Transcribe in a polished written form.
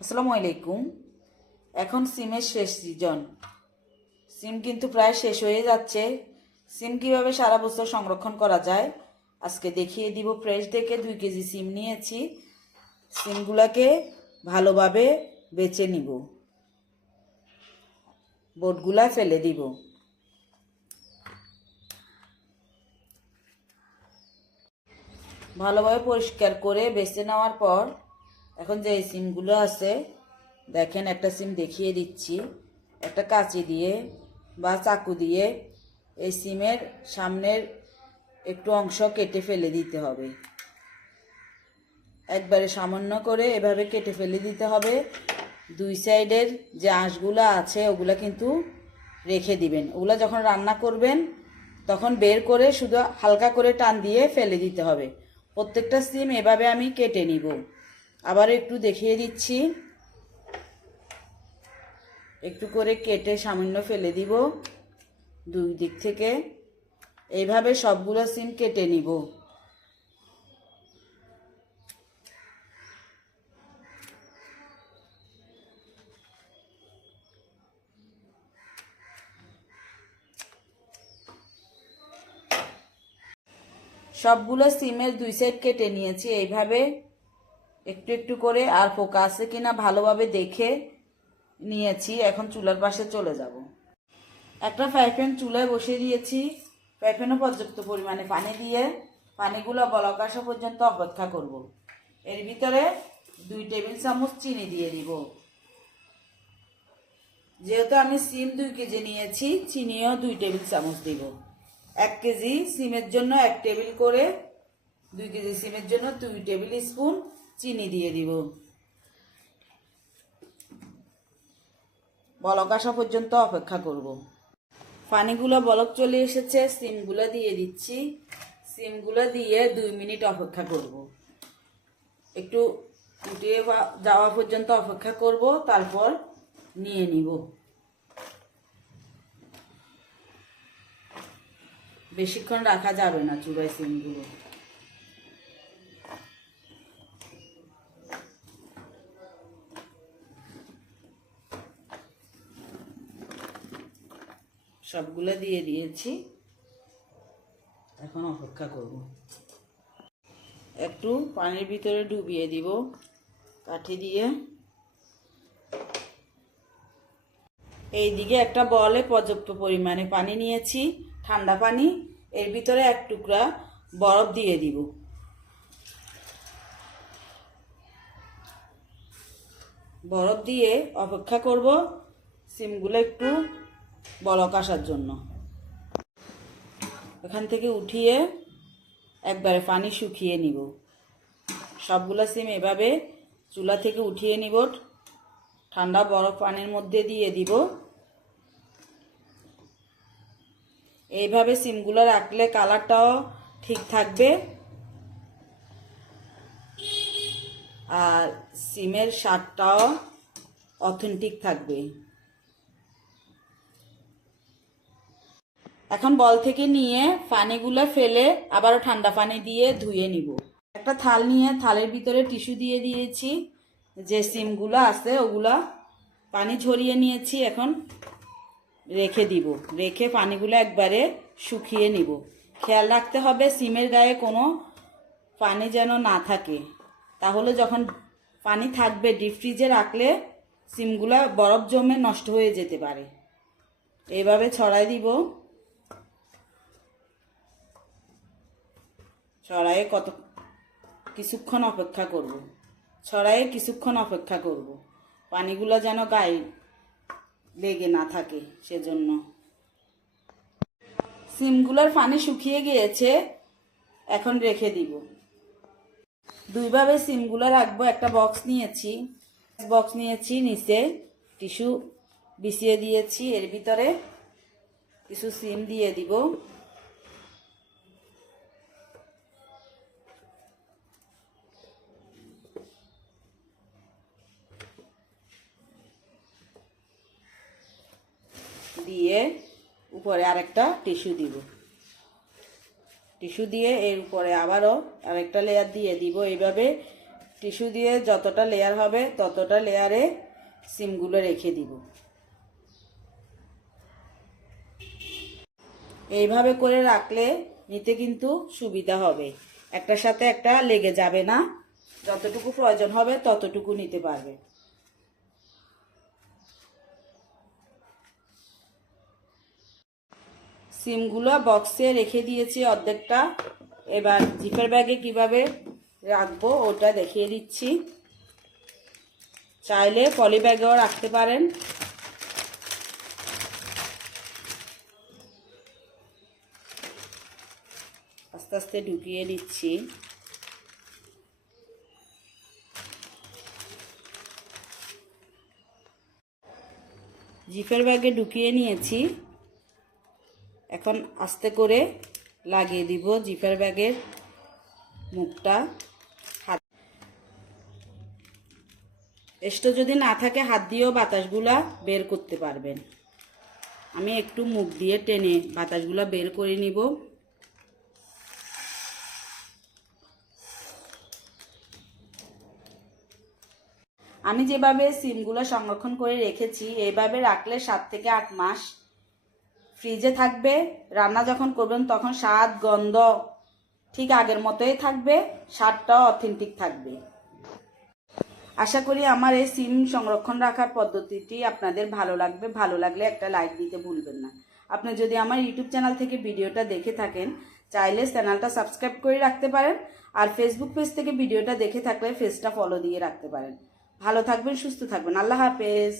আসসালামু আলাইকুম। এখন সিমের শেষ সিজন। সিম কিন্তু প্রায় শেষ হয়ে যাচ্ছে। সিম কিভাবে সারা বছর সংরক্ষণ করা যায় আজকে দেখিয়ে দিব। ফ্রেশ দেখে 2 কেজি সিম নিয়েছি। সিমগুলোকে ভালোভাবে বেছে নিব, বোটগুলা ফেলে দিব। ভালোভাবে পরিষ্কার করে বেছে নেওয়ার পর এখন যে সিমগুলো আছে দেখেন, একটা সিম দেখিয়ে দিচ্ছি। একটা কাঁচি দিয়ে বা চাকু দিয়ে এই সিমের সামনের একটু অংশ কেটে ফেলে দিতে হবে। একবারে সামান্য করে এভাবে কেটে ফেলে দিতে হবে। 2 সাইডের যে আঁশগুলো আছে ওগুলা কিন্তু রেখে দিবেন। ওগুলা যখন রান্না করবেন তখন বের করে শুধু হালকা করে টান দিয়ে ফেলে দিতে হবে। প্রত্যেকটা সিম এভাবে আমি কেটে নিব। আবার একটু দেখিয়ে দিচ্ছি। একটু করে কেটে সামান্য ফেলে দিব 2 দিক থেকে। এইভাবে সবগুলো সিম কেটে নিব। সবগুলো সিমের 2 সাইড কেটে নিয়েছি এইভাবে একটু একটু করে। আর পোকা আছে কিনা ভালোভাবে দেখে নিয়েছি। এখন চুলার পাশে চলে যাব। একটা ফ্রাই প্যান চুলায় বসিয়ে দিয়েছি। ফ্রাই প্যানে পর্যাপ্ত পরিমাণে পানি দিয়ে পানিগুলো বলক আসা পর্যন্ত অপেক্ষা করব। এর ভিতরে 2 টেবিল চামচ চিনি দিয়ে দিব। যেহেতু আমি সিম 2 কেজি নিয়েছি, চিনিও 2 টেবিল চামচ দিব। 1 কেজি সিমের জন্য 1 টেবিল করে, 2 কেজি সিমের জন্য 2 টেবিল স্পুন চিনি দিয়ে দিব। বলক আসা পর্যন্ত অপেক্ষা করব। পানিগুলো বলক চলে এসেছে, সিমগুলো দিয়ে দিচ্ছি। সিমগুলো দিয়ে 2 মিনিট অপেক্ষা করব। একটু ফুটিয়ে যাওয়া পর্যন্ত অপেক্ষা করব, তারপর নিয়ে নিব। বেশিক্ষণ রাখা যাবে না চুলায় সিমগুলো। সবগুলো দিয়ে দিয়েছি। এখন অপেক্ষা করব। একটু পানির ভিতরে ডুবিয়ে দিব কাঠি দিয়ে। এইদিকে একটা বলে পর্যাপ্ত পরিমাণে পানি নিয়েছি, ঠান্ডা পানি। এর ভিতরে 1 টুকরা বরফ দিয়ে দিব। বরফ দিয়ে অপেক্ষা করব সিমগুলো একটু বলক আসার জন্য। এখান থেকে উঠিয়ে একবারে পানি শুকিয়ে নিব। সবগুলো সিম এভাবে চুলা থেকে উঠিয়ে নিব, ঠান্ডা বরফ পানির মধ্যে দিয়ে দিব। এইভাবে সিমগুলো রাখলে কালারটাও ঠিক থাকবে আর সিমের স্বাদটাও অথেন্টিক থাকবে। এখন বল থেকে নিয়ে পানিগুলো ফেলে আবারও ঠান্ডা পানি দিয়ে ধুয়ে নিব। একটা থাল নিয়ে থালের ভিতরে টিস্যু দিয়ে দিয়েছি। যে সিমগুলো আছে ওগুলা পানি ঝরিয়ে নিয়েছি। এখন রেখে দিব। রেখে পানিগুলো একবারে শুকিয়ে নিব। খেয়াল রাখতে হবে সিমের গায়ে কোনো পানি যেন না থাকে, তাহলে যখন পানি থাকবে ডিপ ফ্রিজে রাখলে সিমগুলো বরফ জমে নষ্ট হয়ে যেতে পারে। এইভাবে ছড়াই দিব। ছড়াইয়ে কিছুক্ষণ অপেক্ষা করব। ছড়াইয়ে কিছুক্ষণ অপেক্ষা করব, পানিগুলো যেন গায়ে লেগে না থাকে সেজন্য। সিমগুলোর পানি শুকিয়ে গিয়েছে, এখন রেখে দিব। 2 ভাবে সিমগুলো রাখবো। একটা বক্স নিয়েছি, নিচে টিস্যু বিছিয়ে দিয়েছি। এর ভিতরে কিছু সিম দিয়ে দিব। দিয়ে উপরে আরেকটা টিস্যু দিব। টিস্যু দিয়ে এর উপরে আবারও আরেকটা লেয়ার দিয়ে দিব। এইভাবে টিস্যু দিয়ে যতটা লেয়ার হবে ততটা লেয়ারে সিমগুলো রেখে দিব। এইভাবে করে রাখলে নিতে কিন্তু সুবিধা হবে, একটার সাথে একটা লেগে যাবে না, যতটুকু প্রয়োজন হবে ততটুকু নিতে পারবে। সিমগুলো বক্সে রেখে দিয়েছি অর্ধেকটা। এবার জিপের ব্যাগে কিভাবে রাখবো ওটা দেখিয়ে দিচ্ছি। চাইলে পলি ব্যাগেও রাখতে পারেন। আস্তে আস্তে ঢুকিয়ে নিচ্ছি। জিপের ব্যাগে ঢুকিয়ে নিয়েছি। এখন আস্তে করে লাগিয়ে দিব জিপের ব্যাগের মুখটা। হাত এক্সট্রা যদি না থাকে হাত দিয়েও বাতাসগুলা বের করতে পারবেন। আমি একটু মুখ দিয়ে টেনে বাতাসগুলা বের করে নিব। আমি যেভাবে সিমগুলো সংরক্ষণ করে রেখেছি এইভাবে রাখলে 7 থেকে 8 মাস ফ্রিজে থাকবে। রান্না যখন করবেন তখন স্বাদ গন্ধ ঠিক আগের মতোই থাকবে, স্বাদটাও অথেন্টিক থাকবে। আশা করি আমার এই সিম সংরক্ষণ রাখার পদ্ধতিটি আপনাদের ভালো লাগবে। ভালো লাগলে একটা লাইক দিতে ভুলবেন না। আপনি যদি আমার ইউটিউব চ্যানেল থেকে ভিডিওটা দেখে থাকেন চাইলে চ্যানেলটা সাবস্ক্রাইব করে রাখতে পারেন, আর ফেসবুক পেজ থেকে ভিডিওটা দেখে থাকলে পেজটা ফলো দিয়ে রাখতে পারেন। ভালো থাকবেন, সুস্থ থাকবেন। আল্লাহ হাফেজ।